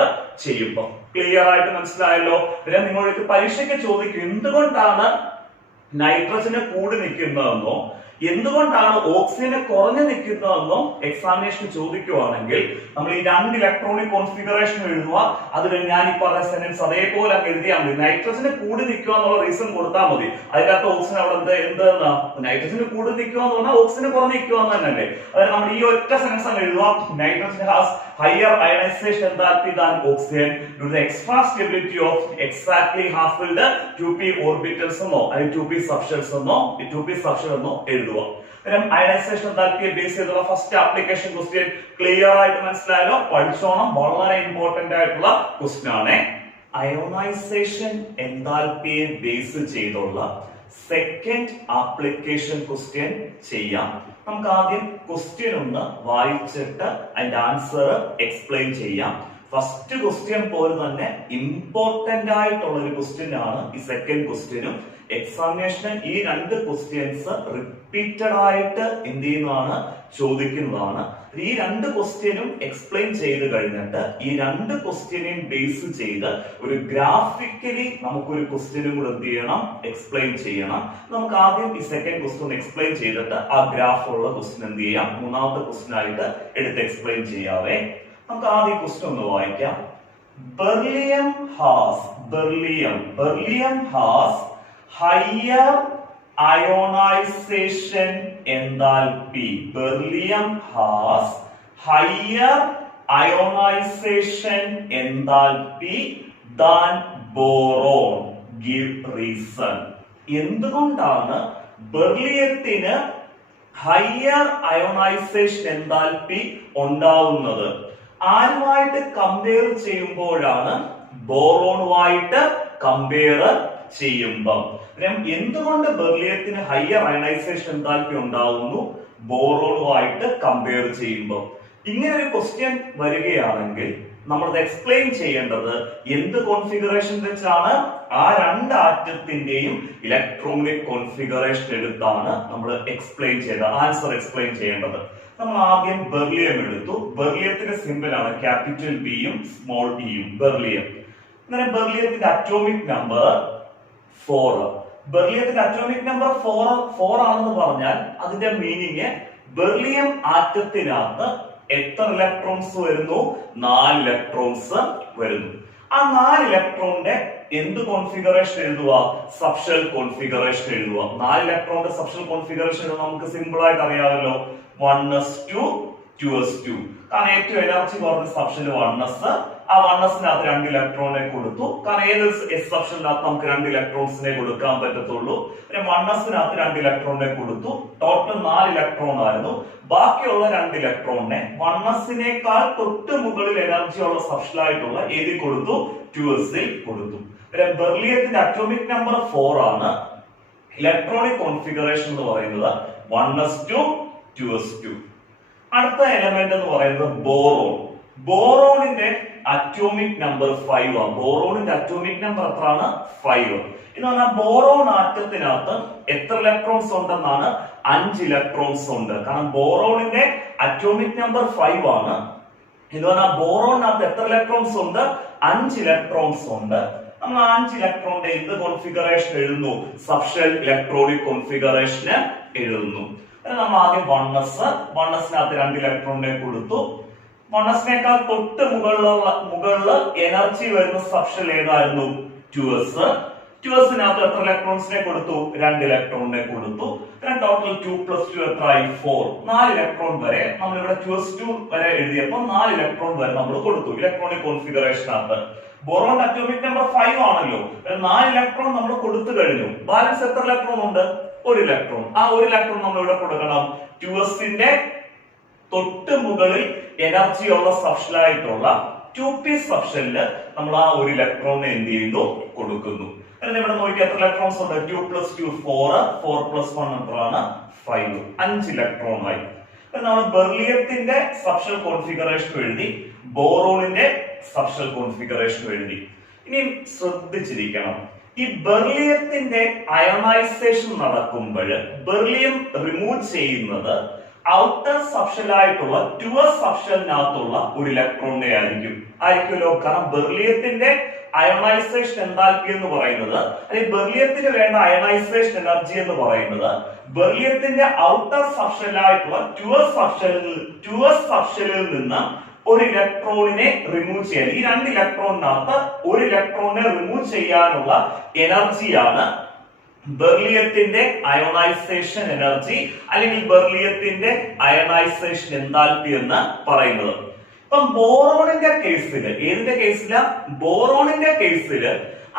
ചെയ്യുമ്പോൾ. ക്ലിയർ ആയിട്ട് മനസ്സിലായല്ലോ? പിന്നെ നിങ്ങൾക്ക് പരീക്ഷയ്ക്ക് ചോദിക്കും, എന്തുകൊണ്ടാണ് നൈട്രജന് കൂടി നിൽക്കുന്നതെന്നോ എന്തുകൊണ്ടാണ് ഓക്സിജനെ കുറഞ്ഞു നിൽക്കുന്നതെന്നും എക്സാമിനേഷൻ ചോദിക്കുവാണെങ്കിൽ നമ്മൾ ഈ 2 ഇലക്ട്രോണിക് കോൺഫിഗറേഷൻ എഴുതുക. അതിൽ ഞാൻ ഈ പറഞ്ഞ സെന്റൻസ് അതേപോലെ അങ്ങ് എഴുതിയാൽ മതി. നൈട്രജന് കൂടി നിൽക്കുക എന്നുള്ള റീസൺ കൊടുത്താൽ മതി. അതിനകത്ത് ഓക്സിജൻ അവിടെ എന്തെന്നാ നൈട്രജന് കൂടി നിൽക്കുക എന്ന് പറഞ്ഞാൽ ഓക്സിജന് കുറഞ്ഞു നിൽക്കുക എന്ന് തന്നെയല്ലേ. അതായത് നമ്മൾ ഈ ഒറ്റ സെന്റൻസ് അങ്ങ് എഴുതുക. Nitrogen has higher ionization enthalpy than oxygen due to the extra stability of exactly half filled 2p orbitals എന്നോ അല്ലെങ്കിൽ 2p subshells എന്നോ 2p subshell എന്നോ എഴുതുക. അയണൈസേഷൻ എന്താൽപ്പിയെ ബേസ് ചെയ്തുള്ള ഫസ്റ്റ് ആപ്ലിക്കേഷൻ ക്വസ്റ്റ്യൻ ക്ലിയർ ആയിട്ട് മനസ്സിലായല്ലോ, പഠിച്ചോണം. വളരെ ഇമ്പോർട്ടന്റ് ആയിട്ടുള്ള ക്വസ്റ്റ്യൻ ആണ്. അയോണൈസേഷൻ എന്താൽപ്പിയെ ബേസ് ചെയ്തുള്ള സെക്കൻഡ് ആപ്ലിക്കേഷൻ ക്വസ്റ്റ്യൻ ചെയ്യാം. നമുക്ക് ആദ്യം ക്വസ്റ്റ്യൻ ഒന്ന് വായിച്ചിട്ട് അതിന്റെ ആൻസർ എക്സ്പ്ലെയിൻ ചെയ്യാം. ഫസ്റ്റ് ക്വസ്റ്റ്യൻ പോലെ തന്നെ ഇമ്പോർട്ടന്റ് ആയിട്ടുള്ള ഒരു ക്വസ്റ്റ്യൻ ആണ് ഈ സെക്കൻഡ് ക്വസ്റ്റ്യനും. എക്സാമിനേഷൻ ഈ 2 ക്വസ്റ്റ്യൻസ് റിപ്പീറ്റഡ് ആയിട്ട് എന്ത് ചെയ്യുന്നതാണ്, ചോദിക്കുന്നതാണ്. ഈ 2 ക്വസ്റ്റ്യനും എക്സ്പ്ലെയിൻ ചെയ്ത് കഴിഞ്ഞിട്ട് ഈ 2 ക്വസ്റ്റ്യനെയും ബേസ് ചെയ്ത് ഒരു ഗ്രാഫിക്കലി നമുക്കൊരു ക്വസ്റ്റ്യനും കൂടെ എന്ത് ചെയ്യണം, എക്സ്പ്ലെയിൻ ചെയ്യണം. നമുക്ക് ആദ്യം ഈ സെക്കൻഡ് ക്വസ്റ്റ്യൻ എക്സ്പ്ലെയിൻ ചെയ്തിട്ട് ആ ഗ്രാഫ് ഉള്ള ക്വസ്റ്റ്യൻ എന്ത് ചെയ്യാം, മൂന്നാമത്തെ ക്വസ്റ്റ്യൻ ആയിട്ട് എടുത്ത് എക്സ്പ്ലെയിൻ ചെയ്യാവേ. നമുക്ക് ആദ്യം ക്വസ്റ്റ്യൻ ഒന്ന് വായിക്കാം. Beryllium has higher ionization enthalpy. Beryllium has higher ionization enthalpy than boron. Give reason. എന്തുകൊണ്ടാണ് ബെർലിയത്തിന് ഹയർ അയോണൈസേഷൻ എൻതാൽപ്പി ഉണ്ടാവുന്നത്? ആരുമായിട്ട് കമ്പയർ ചെയ്യുമ്പോഴാണ്? ബോറോണുമായിട്ട് കമ്പയർ ചെയ്യുമ്പം. എന്തുകൊണ്ട് ബെർലിയത്തിന് ഹയർ അയണൈസേഷൻ എൻതാൽപ്പി ഉണ്ടാവുന്നു ബോറോണുമായിട്ട് കമ്പയർ ചെയ്യുമ്പോൾ? ഇങ്ങനെ ഒരു ക്വസ്റ്റ്യൻ വരികയാണെങ്കിൽ നമ്മളത് എക്സ്പ്ലെയിൻ ചെയ്യേണ്ടത് എന്ത് കോൺഫിഗറേഷൻ വെച്ചാണ്? ആ 2 ആറ്റത്തിന്റെയും ഇലക്ട്രോണിക് കോൺഫിഗറേഷൻ എടുത്താണ് നമ്മൾ എക്സ്പ്ലെയിൻ ചെയ്യേണ്ടത്, ആൻസർ എക്സ്പ്ലെയിൻ ചെയ്യേണ്ടത്. നമ്മൾ ആദ്യം ബെർലിയം എടുത്തു. ബെർലിയത്തിന്റെ സിംബൽ ആണ് ക്യാപിറ്റൽ ബിയും സ്മോൾ ഇയും. ബെർലിയം. ബെർലിയത്തിന്റെ അറ്റോമിക് നമ്പർ 4. ബെർലിയത്തിന്റെ അറ്റോമിക് നമ്പർ 4 ആണെന്ന് പറഞ്ഞാൽ അതിന്റെ മീനിങ് ബെർലിയം ആറ്റത്തിനകത്ത് എത്ര ഇലക്ട്രോൺസ് വരുന്നു? 4 ഇലക്ട്രോൺസ് വരുന്നു. ആ 4 ഇലക്ട്രോണിന്റെ എന്ത് കോൺഫിഗറേഷൻ എഴുതുക? സബ്ഷെൽ കോൺഫിഗറേഷൻ എഴുതുക. 4 ഇലക്ട്രോണിന്റെ സബ്ഷെൽ കോൺഫിഗറേഷൻ നമുക്ക് സിമ്പിൾ ആയിട്ട് അറിയാമല്ലോ. 1s2 2s2. കാരണം ഏറ്റവും എനർജി കുറഞ്ഞ സബ്ഷെൽ 1s. ആ 1sനകത്ത് 2 ഇലക്ട്രോണിനെ കൊടുത്തു. കാരണം ഏത് എസ് സബ്ഷെലിനകത്ത് നമുക്ക് 2 ഇലക്ട്രോൺസിനെ കൊടുക്കാൻ പറ്റത്തുള്ളൂ. 1sനകത്ത് 2 ഇലക്ട്രോണിനെ കൊടുത്തു. ടോട്ടൽ 4 ഇലക്ട്രോൺ ആയിരുന്നു. ബാക്കിയുള്ള 2 ഇലക്ട്രോണിനെ 1sനേക്കാൾ തൊട്ട് മുകളിൽ എനർജി ഉള്ള സബ്ഷെലായിട്ടുള്ള ഏതിൽ കൊടുത്തു? 2sൽ കൊടുത്തു. ബെർലിയത്തിന്റെ അറ്റോമിക് നമ്പർ 4 ആണ്. ഇലക്ട്രോണിക് കോൺഫിഗറേഷൻ എന്ന് പറയുന്നത് 1s2 2s2. അടുത്ത എലമെന്റ് എന്ന് പറയുന്നത് ബോറോൺ. ബോറോണിന്റെ അറ്റോമിക് നമ്പർ 5 ആണ്. ബോറോണിന്റെ അറ്റോമിക് നമ്പർ എത്രയാണ്? 5. എന്ന് പറഞ്ഞാൽ ബോറോൺ ആറ്റത്തിനകത്ത് എത്ര ഇലക്ട്രോൺസ് ഉണ്ടെന്നാണ്? 5 ഇലക്ട്രോൺസ് ഉണ്ട്. കാരണം ബോറോണിന്റെ അറ്റോമിക് നമ്പർ 5 ആണ്. എന്ന് പറഞ്ഞാൽ ബോറോണിനകത്ത് എത്ര ഇലക്ട്രോൺസ് ഉണ്ട്? 5 ഇലക്ട്രോൺസ് ഉണ്ട്. നമ്മൾ 5 ഇലക്ട്രോണിന്റെ എന്ത് കോൺഫിഗറേഷൻ എഴുതുന്നു? സബ്ഷെൽ ഇലക്ട്രോണിക് കോൺഫിഗറേഷന് എഴുതുന്നു. നമ്മൾ ആദ്യം 1sനകത്ത് 2 ഇലക്ട്രോണിനെ കൊടുത്തു. 1sനേക്കാൾ തൊട്ട് മുകളില് എനർജി വരുന്ന സബ്ഷെൽ ഏതായിരുന്നു? 2s. 2sനകത്ത് എത്ര ഇലക്ട്രോൺസിനെ കൊടുത്തു? 2 ഇലക്ട്രോണിനെ കൊടുത്തു. ടോട്ടൽ 2 + 2 എത്രയായി? 4. 4 ഇലക്ട്രോൺ വരെ നമ്മളിവിടെ 2s2 വരെ എഴുതിയപ്പോൾ 4 ഇലക്ട്രോൺ വരെ നമ്മൾ കൊടുത്തു ഇലക്ട്രോണിക് കോൺഫിഗറേഷനകത്ത്. ബോറോൺ അറ്റോമിക് നമ്പർ 5 ആണല്ലോ. 4 ഇലക്ട്രോൺ നമ്മൾ കൊടുത്തു കഴിഞ്ഞു. ബാലൻസ് എത്ര ഇലക്ട്രോൺ ഉണ്ട്? 1 ഇലക്ട്രോൺ. ആ 1 ഇലക്ട്രോൺ നമ്മൾ ഇവിടെ കൊടുക്കണം. 2sന്റെ തൊട്ട് മുകളിൽ എനർജി ഉള്ള സബ്ഷെലായിട്ടുള്ള 2p സബ്ഷെലില് നമ്മൾ ആ 1 ഇലക്ട്രോണിനെ എന്ത് ചെയ്യുന്നു? കൊടുക്കുന്നു. ഇവിടെ നോക്കി എത്ര ഇലക്ട്രോൺസ് ഉണ്ട്? 2 + 2 4. 4 + 1 എത്രയാണ്? 5. 5 ഇലക്ട്രോൺ ആയി. നമ്മൾ ബെർലിയത്തിന്റെ സബ്ഷെൽ കോൺഫിഗറേഷൻ എഴുതി. ബോറോണിന്റെ സബ്ഷെൽ കോൺഫിഗറേഷൻ എഴുതി. ഇനി ശ്രദ്ധിച്ചിരിക്കണം, ഈ ബെർലിയത്തിന്റെ അയോണൈസേഷൻ നടക്കുമ്പോൾ ബെർലിയം റിമൂവ് ചെയ്യുന്നത് ഔട്ടർ സബ്ഷെലായിട്ടുള്ള 2s സബ്ഷെലിനകത്തുള്ള 1 ഇലക്ട്രോണിനെ ആയിരിക്കുമല്ലോ. കാരണം ബെർലിയത്തിന്റെ അയോണൈസേഷൻ എൻതാൽപ്പി എന്ന് പറയുന്നത്, അല്ലെങ്കിൽ ബെർലിയത്തിന് വേണ്ട അയോണൈസേഷൻ എനർജി എന്ന് പറയുന്നത്, ബെർലിയത്തിന്റെ ഔട്ടർ സബ്ഷെല്ലായിട്ടുള്ള ട്യൂവസ് സബ്ഷെല്ലിൽ നിന്ന് ഒരു ഇലക്ട്രോണിനെ റിമൂവ് ചെയ്യാൻ, ഈ 2 ഇലക്ട്രോണിനകത്ത് ഒരു ഇലക്ട്രോണിനെ റിമൂവ് ചെയ്യാനുള്ള എനർജിയാണ് ബെർലിയത്തിന്റെ അയോണൈസേഷൻ എനർജി അല്ലെങ്കിൽ ബെർലിയത്തിന്റെ അയോണൈസേഷൻ എൻതാൽപ്പി എന്ന് പറയുന്നത്. ഇപ്പം ബോറോണിന്റെ കേസിൽ, ഏതിന്റെ കേസില? ബോറോണിന്റെ കേസിൽ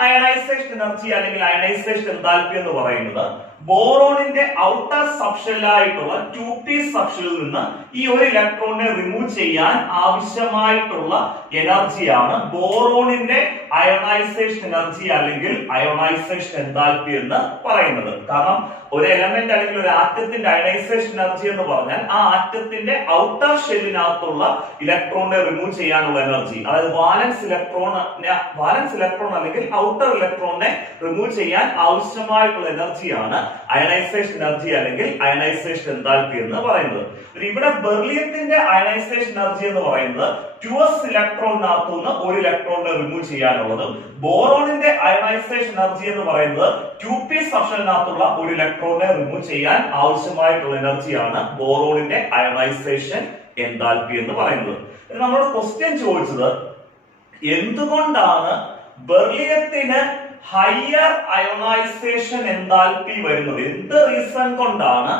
അയണൈസേഷൻ എനർജി അല്ലെങ്കിൽ അയണൈസേഷൻ എൻതാൽപ്പി എന്ന് പറയുന്നത് ബോറോണിന്റെ ഔട്ടർ സബ്ഷെല്ലായിട്ടുള്ള 2p സബ്ഷെല്ലിൽ നിന്ന് ഈ ഒരു ഇലക്ട്രോണിനെ റിമൂവ് ചെയ്യാൻ ആവശ്യമായിട്ടുള്ള എനർജിയാണ് ബോറോണിന്റെ അയോണൈസേഷൻ എനർജി അല്ലെങ്കിൽ അയോണൈസേഷൻ എൻതാൽപ്പി എന്ന് പറയുന്നത്. കാരണം ഒരു എലമെന്റ് അല്ലെങ്കിൽ ഒരു ആറ്റത്തിന്റെ അയണൈസേഷൻ എനർജി എന്ന് പറഞ്ഞാൽ ആ ആറ്റത്തിന്റെ ഔട്ടർ ഷെല്ലിനകത്തുള്ള ഇലക്ട്രോണിനെ റിമൂവ് ചെയ്യാനുള്ള എനർജി, അതായത് വാലൻസ് ഇലക്ട്രോൺ അല്ലെങ്കിൽ ഔട്ടർ ഇലക്ട്രോണിനെ റിമൂവ് ചെയ്യാൻ ആവശ്യമായിട്ടുള്ള എനർജിയാണ് അയണൈസേഷൻ എനർജി അല്ലെങ്കിൽ അയണൈസേഷൻ എൻതാൽപ്പി എന്ന് പറയുന്നത്. ഇവിടെ ബെർലിയത്തിന്റെ അയണൈസേഷൻ എനർജി എന്ന് പറയുന്നത് ട്യൂവസ് ഇലക്ട്രോണിനകത്തുനിന്ന് ഒരു ഇലക്ട്രോണിനെ റിമൂവ് ചെയ്യാനുള്ളതും, ബോറോണിന്റെ അയണൈസേഷൻ എനർജി എന്ന് പറയുന്നത് 2p സബ്ഷെല്ലിനകത്തുള്ള ഒരു ഇലക്ട്രോണിനെ റിമൂവ് ചെയ്യാൻ ആവശ്യമായിട്ടുള്ള എനർജിയാണ് ബോറോണിന്റെ അയണൈസേഷൻ എൻതാൽപ്പി എന്ന് പറയുന്നത്. നമ്മളോട് ക്വസ്റ്റ്യൻ ചോദിച്ചത് എന്തുകൊണ്ടാണ് ബെർലിയത്തിന് ഹയർ അയോണൈസേഷൻ എൻതാൽപ്പി വരുന്നത്? എന്ത് റീസൺ കൊണ്ടാണ്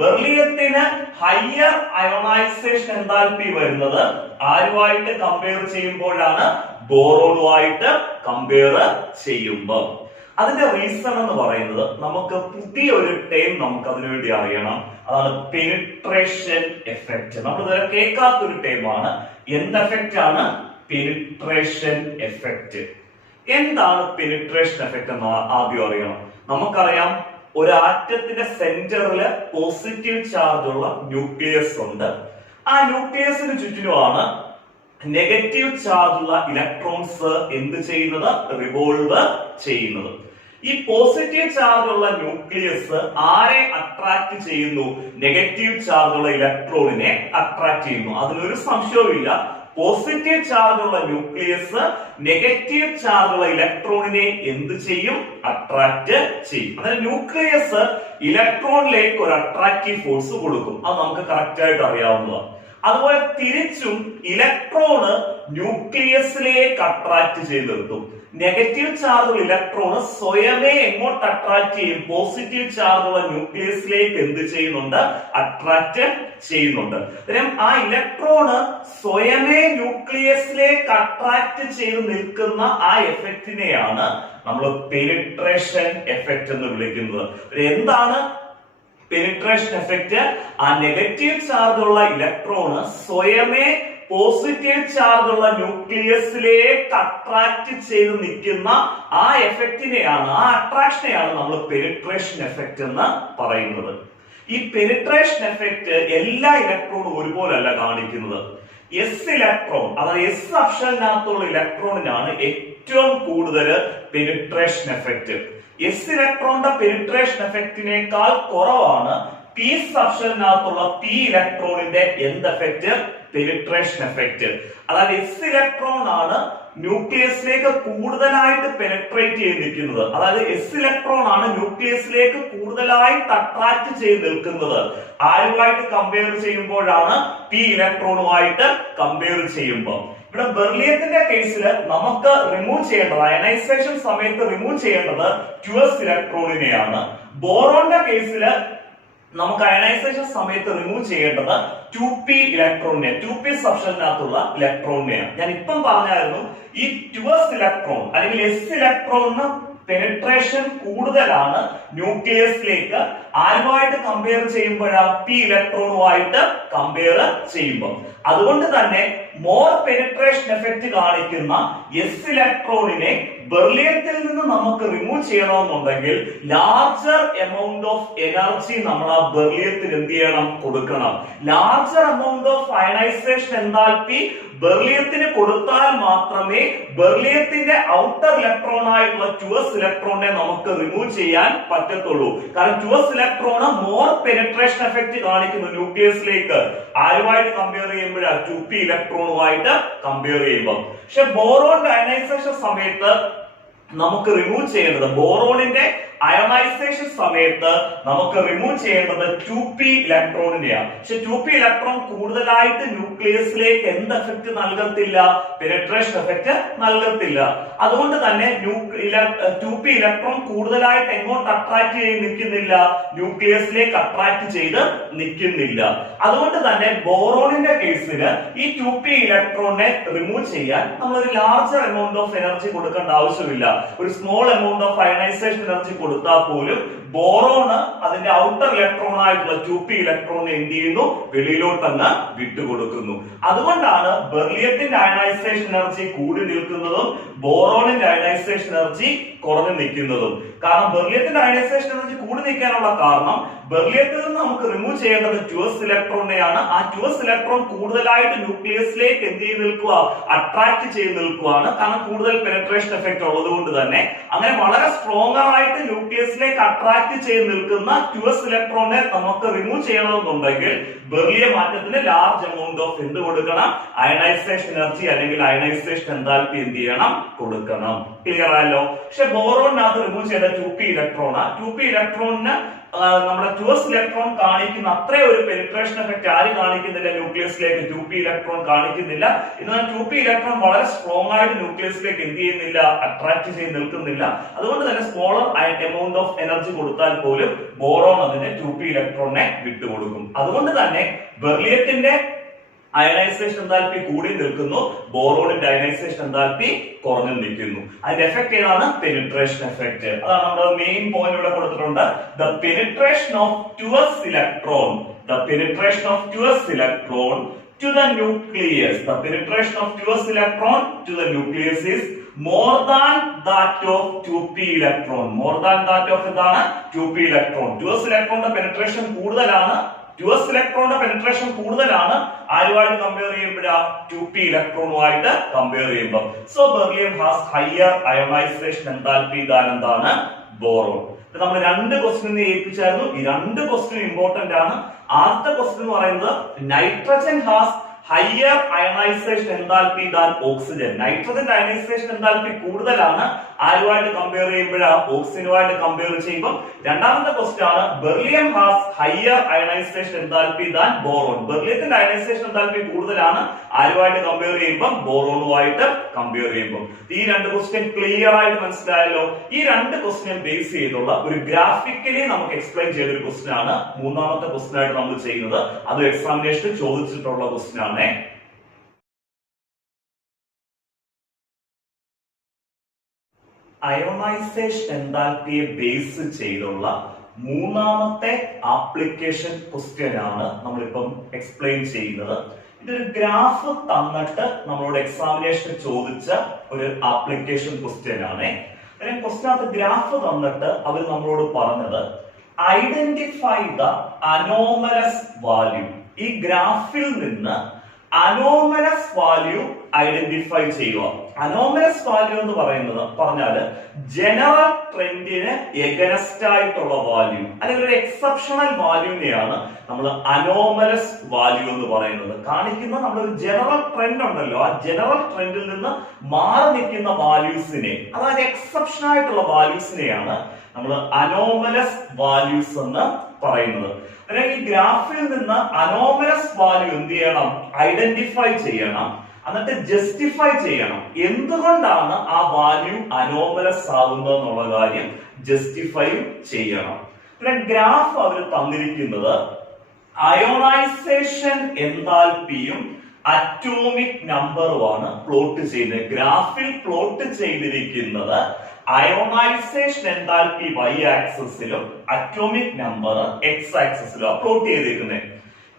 ബെർലിയത്തിന് ഹയർ അയോണൈസേഷൻ എൻതാൽപ്പി വരുന്നത്? ആരുമായിട്ട് കമ്പയർ ചെയ്യുമ്പോഴാണ്? ബോറോണുമായിട്ട് കമ്പയർ ചെയ്യുമ്പോൾ. അതിന്റെ റീസൺ എന്ന് പറയുന്നത് നമുക്ക് പുതിയൊരു ടേം നമുക്ക് അതിനുവേണ്ടി അറിയണം. അതാണ് പെനിട്രേഷൻ എഫക്റ്റ്. നമ്മൾ ഇതുവരെ കേൾക്കാത്തൊരു ടേമാണ്. എന്ത് എഫക്റ്റ് ആണ്? Penetration effect. എന്താണ് പെനിട്രേഷൻ എഫക്റ്റ് എന്ന് ആദ്യം അറിയണം. നമുക്കറിയാം ഒരു ആറ്റത്തിന്റെ സെന്ററിൽ പോസിറ്റീവ് ചാർജ് ഉള്ള ന്യൂക്ലിയസ് ഉണ്ട്. ആ ന്യൂക്ലിയസിന് ചുറ്റിനുമാണ് നെഗറ്റീവ് ചാർജ് ഉള്ള ഇലക്ട്രോൺസ് എന്ത് ചെയ്യുന്നത്? റിവോൾവ് ചെയ്യുന്നത്. ഈ പോസിറ്റീവ് ചാർജ് ഉള്ള ന്യൂക്ലിയസ് ആരെ അട്രാക്ട് ചെയ്യുന്നു? നെഗറ്റീവ് ചാർജ് ഉള്ള ഇലക്ട്രോണിനെ അട്രാക്ട് ചെയ്യുന്നു. അതിലൊരു സംശയവുമില്ല. പോസിറ്റീവ് ചാർജ് ഉള്ള ന്യൂക്ലിയസ് നെഗറ്റീവ് ചാർജ് ഉള്ള ഇലക്ട്രോണിനെ എന്ത് ചെയ്യും? അട്രാക്ട് ചെയ്യും. അതായത് ന്യൂക്ലിയസ് ഇലക്ട്രോണിലേക്ക് ഒരു അട്രാക്റ്റീവ് ഫോഴ്സ് കൊടുക്കും. അത് നമുക്ക് കറക്റ്റ് ആയിട്ട് അറിയാവുന്നതാണ്. അതുപോലെ തിരിച്ചും ഇലക്ട്രോണ് ന്യൂക്ലിയസിലേക്ക് അട്രാക്ട് ചെയ്ത് നിർത്തും. നെഗറ്റീവ് ചാർജുള്ള ഇലക്ട്രോണ് സ്വയമേ എങ്ങോട്ട് അട്രാക്ട് ചെയ്യും? പോസിറ്റീവ് ചാർജുള്ള ന്യൂക്ലിയസിലേക്ക് എന്ത് ചെയ്യുന്നുണ്ട്? അട്രാക്ട് ചെയ്യുന്നുണ്ട്. ആ ഇലക്ട്രോണ് സ്വയമേ ന്യൂക്ലിയസിലേക്ക് അട്രാക്ട് ചെയ്ത് നിൽക്കുന്ന ആ എഫക്റ്റിനെയാണ് നമ്മൾ പെനിട്രേഷൻ എഫക്റ്റ് എന്ന് വിളിക്കുന്നത്. എന്താണ് പെനിട്രേഷൻ എഫക്റ്റ്? ആ നെഗറ്റീവ് ചാർജ് ഉള്ള ഇലക്ട്രോണ് സ്വയമേ പോസിറ്റീവ് ചാർജ് ഉള്ള ന്യൂക്ലിയസിലേക്ക് അട്രാക്ട് ചെയ്ത് നിൽക്കുന്ന ആ എഫക്റ്റിനെയാണ്, ആ അട്രാക്ഷനെയാണ് നമ്മൾ പെനിട്രേഷൻ എഫക്റ്റ് എന്ന് പറയുന്നത്. ഈ പെനിട്രേഷൻ എഫക്റ്റ് എല്ലാ ഇലക്ട്രോണും ഒരുപോലല്ല കാണിക്കുന്നത്. എസ് ഇലക്ട്രോൺ, അതായത് എസ് സബ്ഷെല്ലിനകത്തുള്ള ഇലക്ട്രോണിനാണ് ഏറ്റവും കൂടുതൽ പെനിട്രേഷൻ എഫക്റ്റ്. എസ് ഇലക്ട്രോണിന്റെ പെനിട്രേഷൻ എഫക്റ്റിനേക്കാൾ കുറവാണ് പി സബ്ഷെല്ലിനകത്തുള്ള പി ഇലക്ട്രോണിന്റെ എന്ത് എഫക്റ്റ്? Penetration effect. അതായത് എസ് ഇലക്ട്രോൺ ആണ് ന്യൂക്ലിയസിലേക്ക് കൂടുതലായിട്ട് പെനിട്രേറ്റ് ചെയ്ത് നിൽക്കുന്നത്. അതായത് എസ് ഇലക്ട്രോൺ ആണ് ന്യൂക്ലിയസിലേക്ക് കൂടുതലായിട്ട് അട്രാക്ട് ചെയ്ത് നിൽക്കുന്നത്. ആരുമായിട്ട് കമ്പയർ ചെയ്യുമ്പോഴാണ്? പി ഇലക്ട്രോണുമായിട്ട് കമ്പയർ ചെയ്യുമ്പോൾ. ഇവിടെ ബെർലിയത്തിന്റെ കേസിൽ നമുക്ക് റിമൂവ് ചെയ്യേണ്ടത്, അയണൈസേഷൻ സമയത്ത് റിമൂവ് ചെയ്യേണ്ടത് ട്യൂവസ് ഇലക്ട്രോണിനെയാണ്. ബോറോണിന്റെ കേസിൽ നമുക്ക് അയണൈസേഷൻ സമയത്ത് റിമൂവ് ചെയ്യേണ്ടത് 2p ഇലക്ട്രോണിനെ, 2p സബ്ഷെല്ലിനകത്തുള്ള ഇലക്ട്രോണിനെയാണ്. ഞാൻ ഇപ്പം പറഞ്ഞായിരുന്നു ഈ ട്യൂവസ് ഇലക്ട്രോൺ അല്ലെങ്കിൽ എസ് ഇലക്ട്രോണിന് പെനിട്രേഷൻ കൂടുതലാണ് ന്യൂക്ലിയസിലേക്ക്. ആരുമായിട്ട് കമ്പയർ ചെയ്യുമ്പോഴാണ്? പി ഇലക്ട്രോണുമായിട്ട് കമ്പയർ ചെയ്യുമ്പോൾ. അതുകൊണ്ട് തന്നെ മോർ പെനിട്രേഷൻ എഫക്റ്റ് കാണിക്കുന്ന എസ് ഇലക്ട്രോണിനെ ബെർലിയത്തിൽ നിന്ന് നമുക്ക് റിമൂവ് ചെയ്യണമെന്നുണ്ടെങ്കിൽ ലാർജർ എമൗണ്ട് ഓഫ് എനർജി നമ്മൾ ആ ബെർലിയത്തിന് എന്ത് ചെയ്യണം, കൊടുക്കണം. Larger amount of ionisation enthalpy ബെർലിയത്തിന് കൊടുത്താൽ മാത്രമേ ബെർലിയത്തിന്റെ ഔട്ടർ ഇലക്ട്രോൺ ആയിട്ടുള്ള 2s ഇലക്ട്രോണിനെ നമുക്ക് റിമൂവ് ചെയ്യാൻ പറ്റത്തുള്ളൂ. കാരണം 2s electron more penetration effect കാണിക്കുന്നു ന്യൂക്ലിയസിലേക്ക്. ആരുമായിട്ട് കമ്പയർ ചെയ്യുമ്പോഴാണ് 2p ഇലക്ട്രോണുമായിട്ട് കമ്പയർ ചെയ്യുമ്പോൾ. പക്ഷെ ബോറോണിന്റെ അയണൈസേഷൻ സമയത്ത് നമുക്ക് റിമൂവ് ചെയ്യേണ്ടത്, ബോറോണിന്റെ അയണൈസേഷൻ സമയത്ത് നമുക്ക് റിമൂവ് ചെയ്യേണ്ടത് 2p ഇലക്ട്രോണിനെയാണ്. പക്ഷെ 2p ഇലക്ട്രോൺ കൂടുതലായിട്ട് ന്യൂക്ലിയസിലേക്ക് എന്ത് എഫക്ട് നൽകത്തില്ല, പെനിട്രേഷൻ എഫക്ട് നൽകത്തില്ല. അതുകൊണ്ട് തന്നെ 2p ഇലക്ട്രോൺ കൂടുതലായിട്ട് എങ്ങോട്ട് അട്രാക്ട് ചെയ്ത് നിൽക്കുന്നില്ല, ന്യൂക്ലിയസിലേക്ക് അട്രാക്ട് ചെയ്ത് നിൽക്കുന്നില്ല. അതുകൊണ്ട് തന്നെ ബോറോണിന്റെ കേസിന് ഈ 2p ഇലക്ട്രോണിനെ റിമൂവ് ചെയ്യാൻ നമ്മൾ ഒരു ലാർജർ എമൗണ്ട് ഓഫ് എനർജി കൊടുക്കേണ്ട ആവശ്യമില്ല. ഒരു small amount of ionisation energy കൊടുത്താൽ പോലും ബോറോണ് അതിന്റെ ഔട്ടർ ഇലക്ട്രോൺ ആയിട്ടുള്ള 2p ഇലക്ട്രോണിനെ എന്ത് ചെയ്യുന്നു, വെളിയിലോട്ട് അങ്ങ് വിട്ടുകൊടുക്കുന്നു. അതുകൊണ്ടാണ് ബെർലിയത്തിന്റെ അയണൈസേഷൻ എനർജി കൂടി നിൽക്കുന്നതും ബോറോണിന്റെ അയണൈസേഷൻ എനർജി കുറഞ്ഞു നിൽക്കുന്നതും. കാരണം ബെർലിയത്തിന്റെ അയണൈസേഷൻ എനർജി കൂടി നിൽക്കാനുള്ള കാരണം ബെർലിയത്തിൽ നിന്ന് നമുക്ക് റിമൂവ് ചെയ്യേണ്ടത് 2s ഇലക്ട്രോണിനെയാണ്. ആ 2s ഇലക്ട്രോൺ കൂടുതലായിട്ട് ന്യൂക്ലിയസിലേക്ക് എന്ത് ചെയ്ത് നിൽക്കുക, അട്രാക്ട് ചെയ്ത് നിൽക്കുകയാണ്. കാരണം കൂടുതൽ പെനിട്രേഷൻ എഫക്ട് ഉള്ളത് കൊണ്ട് തന്നെ അങ്ങനെ വളരെ സ്ട്രോങ്ങർ ആയിട്ട് ന്യൂക്ലിയസിലേക്ക് അട്രാക്ട് ചെയ്ത് നിൽക്കുന്ന 2s ഇലക്ട്രോണിനെ നമുക്ക് റിമൂവ് ചെയ്യണമെന്നുണ്ടെങ്കിൽ ബെർലിയം ആറ്റത്തിന് ലാർജ് എമൗണ്ട് ഓഫ് എന്ത് കൊടുക്കണം, അയണൈസേഷൻ എനർജി അല്ലെങ്കിൽ അയണൈസേഷൻ എൻതാൽപ്പി എന്ത് ചെയ്യണം, കൊടുക്കണം. ക്ലിയർ ആയല്ലോ. പക്ഷെ ബോറോണിനകത്ത് റിമൂവ് ചെയ്ത 2p ഇലക്ട്രോണാ. 2p ഇലക്ട്രോണിന് നമ്മുടെ 2s ഇലക്ട്രോൺ കാണിക്കുന്ന അത്ര ഒരു പെനിട്രേഷൻ എഫക്ട് ആര് കാണിക്കുന്നില്ല, ന്യൂക്ലിയസിലേക്ക് 2p ഇലക്ട്രോൺ കാണിക്കുന്നില്ല. എന്നാൽ 2p ഇലക്ട്രോൺ വളരെ സ്ട്രോങ് ആയിട്ട് ന്യൂക്ലിയസിലേക്ക് എന്ത് ചെയ്യുന്നില്ല, അട്രാക്ട് ചെയ്ത് നിൽക്കുന്നില്ല. അതുകൊണ്ട് തന്നെ സ്മോളർ എമൗണ്ട് ഓഫ് എനർജി കൊടുത്താൽ പോലും ബോറോൺ അതിന്റെ 2p ഇലക്ട്രോണിനെ വിട്ടുകൊടുക്കും. അതുകൊണ്ട് തന്നെ ബെർലിയത്തിന്റെ അയണൈസേഷൻ എൻതാൽപ്പി കൂടി നിൽക്കുന്നു, ബോറോണിന്റെ അയണൈസേഷൻ എൻതാൽപ്പി കുറഞ്ഞു നിൽക്കുന്നു. അതിന്റെ എഫക്ട് ഏതാണ്, പെനിട്രേഷൻ എഫക്ട്. അതാണ് നമ്മുടെ മെയിൻ പോയിന്റ് ഇവിടെ കൊടുത്തിട്ടുണ്ട്. The penetration of 2s electron, the penetration of 2s electron to the nucleus, the penetration of 2s electron to the nucleus is more than that of 2p electron. More than that of എന്താണ്, 2p electron. 2s electronന്റെ penetration കൂടുതലാണ്. 2s ഇലക്ട്രോണിന്റെ penetration കൂടുതലാണ് ആരുമായിട്ട് compare ചെയ്യുമ്പോഴാ, 2p ഇലക്ട്രോണുമായിട്ട് compare ചെയ്യുമ്പോൾ. So beryllium has higher ionisation enthalpy than എന്താണ്, boron. നമ്മൾ രണ്ട് question ഏൽപ്പിച്ചായിരുന്നു. ഈ രണ്ട് ക്വസ്റ്റ്യൻ ഇമ്പോർട്ടന്റ് ആണ്. ആദ്യത്തെ ക്വസ്റ്റ്യൻ എന്ന് പറയുന്നത് nitrogen has higher ionisation enthalpy than oxygen. നൈട്രജന്റെ അയണൈസേഷൻ എൻതാൽപ്പി കൂടുതലാണ് ആരുമായിട്ട് കമ്പയർ ചെയ്യുമ്പോഴാ, ഓക്സിജനുമായിട്ട് കമ്പയർ ചെയ്യുമ്പോൾ. രണ്ടാമത്തെ ക്വസ്റ്റ്യൻ ആണ് beryllium has higher ionisation enthalpy than boron. ബെർലിയത്തിന്റെ അയണൈസേഷൻ എൻതാൽപ്പി കൂടുതലാണ് ആരുമായിട്ട് കമ്പയർ ചെയ്യുമ്പോൾ, ബോറോണുമായിട്ട് കമ്പയർ ചെയ്യുമ്പോൾ. ഈ രണ്ട് ക്വസ്റ്റ്യൻ ക്ലിയർ ആയിട്ട് മനസ്സിലായല്ലോ. ഈ രണ്ട് ക്വസ്റ്റ്യൻ ബേസ് ചെയ്തുള്ള ഒരു ഗ്രാഫിക്കലി നമുക്ക് എക്സ്പ്ലെയിൻ ചെയ്ത ഒരു ക്വസ്റ്റ്യൻ ആണ് മൂന്നാമത്തെ ക്വസ്റ്റ്യൻ ആയിട്ട് നമ്മൾ ചെയ്യുന്നത്. അത് എക്സാമിനേഷന് ചോദിച്ചിട്ടുള്ള ക്വസ്റ്റ്യൻ ആണ്. അയോണൈസേഷൻ എൻതാൽപ്പിയെ ബേസ് ചെയ്തുള്ള മൂന്നാമത്തെ ആപ്ലിക്കേഷൻ ക്വസ്റ്റ്യൻ ആണ് നമ്മളിപ്പം എക്സ്പ്ലെയിൻ ചെയ്യുന്നത്. ഇതൊരു ഗ്രാഫ് തന്നിട്ട് നമ്മളോട് എക്സാമിനേഷൻ ചോദിച്ച ഒരു ആപ്ലിക്കേഷൻ ക്വസ്റ്റ്യൻ ആണ്. ക്വസ്റ്റ്യനകത്ത് ഗ്രാഫ് തന്നിട്ട് അവർ നമ്മളോട് പറഞ്ഞത് ഐഡന്റിഫൈ ദ അനോമലസ് വാല്യൂ. ഈ ഗ്രാഫിൽ നിന്ന് അനോമലസ് വാല്യൂ ഐഡന്റിഫൈ ചെയ്യുക. അനോമലസ് വാല്യൂ എന്ന് പറഞ്ഞാല് ജനറൽ ട്രെൻഡിന് എഗനസ്റ്റ് ആയിട്ടുള്ള വാല്യൂ അല്ലെങ്കിൽ ഒരു എക്സെപ്ഷണൽ വാല്യൂനെയാണ് നമ്മൾ അനോമലസ് വാല്യൂ എന്ന് പറയുന്നത്. കാണിക്കുന്ന നമ്മളൊരു ജനറൽ ട്രെൻഡ് ഉണ്ടല്ലോ, ആ ജനറൽ ട്രെൻഡിൽ നിന്ന് മാറി നിൽക്കുന്ന വാല്യൂസിനെ, അതായത് എക്സെപ്ഷൻ ആയിട്ടുള്ള വാല്യൂസിനെയാണ് നമ്മൾ അനോമലസ് വാല്യൂസ് എന്ന് പറയുന്നത്. ഈ ഗ്രാഫിൽ നിന്ന് അനോമലസ് വാല്യൂ എന്ത് ചെയ്യണം, ഐഡന്റിഫൈ ചെയ്യണം, എന്നിട്ട് ജസ്റ്റിഫൈ ചെയ്യണം. എന്തുകൊണ്ടാണ് ആ വാല്യൂ അനോമലസ് ആകുന്നത് എന്നുള്ള കാര്യം ജസ്റ്റിഫൈ ചെയ്യണം. പിന്നെ ഗ്രാഫ് അവർ തന്നിരിക്കുന്നത് അയോണൈസേഷൻ എൻതാൽപ്പിയും അറ്റോമിക് നമ്പറുമാണ് പ്ലോട്ട് ചെയ്യുന്നത്. ഗ്രാഫിൽ പ്ലോട്ട് ചെയ്തിരിക്കുന്നത് അയോണൈസേഷൻ എൻതാൽപ്പി y ആക്സിസിലും അറ്റോമിക് നമ്പർ x ആക്സിസിലും പ്ലോട്ട് ചെയ്തിരിക്കുന്നത്.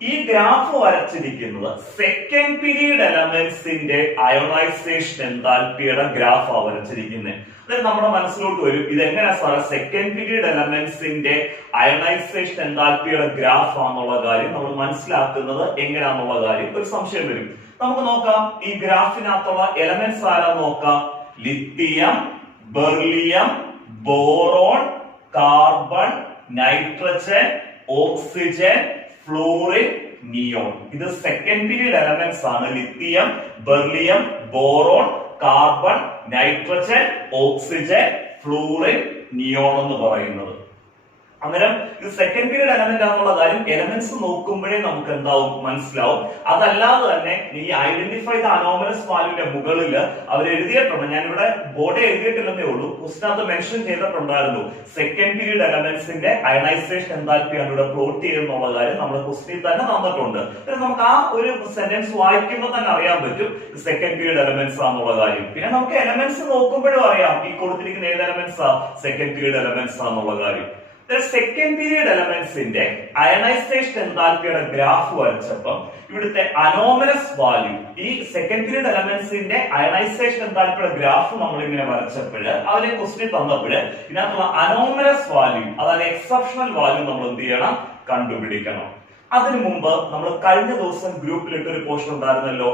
ഈ ഗ്രാഫ് വരച്ചിരിക്കുന്നത് സെക്കൻഡ് പീരീഡ് എലമെന്റ്സിന്റെ അയോണൈസേഷൻ എൻതാൽപ്പിയുടെ ഗ്രാഫാണ് വരച്ചിരിക്കുന്നത്. അതായത് നമ്മുടെ മനസ്സിലോട്ട് വരും, ഇതെങ്ങനെയാ സാറേ സെക്കൻഡ് പീരീഡ് എലമെന്റ്സിന്റെ അയോണൈസേഷൻ എൻതാൽപ്പിയുടെ ഗ്രാഫ് ആണെന്നുള്ള കാര്യം നമ്മൾ മനസ്സിലാക്കുന്നത് എങ്ങനെയാണെന്നുള്ള കാര്യം ഒരു സംശയം വരും. നമുക്ക് നോക്കാം, ഈ ഗ്രാഫിനകത്തുള്ള എലമെന്റ്സ് ആരാന്ന് നോക്കാം. Lithium, beryllium, boron, carbon, nitrogen, oxygen, fluorine, neon. ഇത് സെക്കൻഡ് പീരീഡ് എലമെന്റ്സ് ആണ്. Lithium, beryllium, boron, carbon, nitrogen, oxygen, fluorine, neon എന്ന് പറയുന്നത്. അന്നേരം ഇത് സെക്കൻഡ് പീരീഡ് എലമെന്റ് ആണെന്നുള്ള കാര്യം എലമെന്റ്സ് നോക്കുമ്പോഴേ നമുക്ക് എന്താവും മനസ്സിലാവും. അതല്ലാതെ തന്നെ ഈ ഐഡന്റിഫൈ ദ അനോമലസ് വാല്യൂന്റെ മുകളിൽ അവർ എഴുതിയിട്ടുണ്ട്. ഞാനിവിടെ ബോർഡ് എഴുതിയിട്ടില്ലെന്നേ ഉള്ളൂ, ക്വസ്റ്റിനകത്ത് മെൻഷൻ ചെയ്തിട്ടുണ്ടായിരുന്നു. സെക്കൻഡ് പീരീഡ് എലമെന്റ്സിന്റെ അയണൈസേഷൻ എന്താൽപ്പിയാണ് ഇവിടെ പ്ലോട്ട് ചെയ്യുന്നുള്ള കാര്യം നമ്മുടെ ക്വസ്റ്റിനിൽ തന്നെ തന്നിട്ടുണ്ട്. നമുക്ക് ആ ഒരു സെന്റൻസ് വായിക്കുമ്പോൾ തന്നെ അറിയാൻ പറ്റും സെക്കൻഡ് പീരീഡ് എലമെന്റ്സ് ആണെന്നുള്ള കാര്യം. പിന്നെ നമുക്ക് എലമെന്റ്സ് നോക്കുമ്പോഴും അറിയാം ഈ കൊടുത്തിരിക്കുന്ന ഏത് എലമെന്റ്സ് ആ സെക്കൻഡ് പീരീഡ് എലമെന്റ്സ് ആണെന്നുള്ള കാര്യം. സെക്കൻഡ് പീരീഡ് എലമെന്റ്സിന്റെ അയണൈസേഷൻ എൻതാൽപ്പിയുടെ ഗ്രാഫ് വരച്ചപ്പം ഇവിടുത്തെ അനോമലസ് വാല്യൂ, ഈ സെക്കൻഡ് പീരീഡ് എലമെന്റ്സിന്റെ അയണൈസേഷൻ എൻതാൽപ്പിയുടെ ഗ്രാഫ് നമ്മൾ ഇങ്ങനെ വരച്ചപ്പോഴ് അതിനെ ക്വസ്റ്റ്യൻ തന്നപ്പോഴ് ഇതിനകത്തുള്ള അനോമലസ് വാല്യൂ, അതായത് എക്സെപ്ഷണൽ വാല്യൂ നമ്മൾ എന്ത് ചെയ്യണം, കണ്ടുപിടിക്കണം. അതിനു മുമ്പ് നമ്മൾ കഴിഞ്ഞ ദിവസം ഗ്രൂപ്പിലിട്ട് ഒരു പോസ്റ്റ് ഉണ്ടായിരുന്നല്ലോ,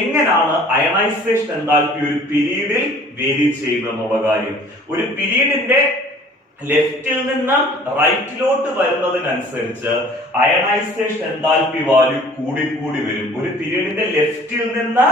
എങ്ങനെയാണ് അയണൈസേഷൻ എൻതാൽപ്പി ഒരു പീരീഡിൽ വേരി ചെയ്യുന്നത് എന്നുള്ള കാര്യം. ഒരു പീരീഡിന്റെ ലെഫ്റ്റിൽ നിന്ന് റൈറ്റിലോട്ട് വരുന്നതിനനുസരിച്ച് അയണൈസേഷൻ എൻതാൽപ്പി വാല്യൂ കൂടി കൂടി വരും. ഒരു പീരീഡിന്റെ ലെഫ്റ്റിൽ നിന്ന്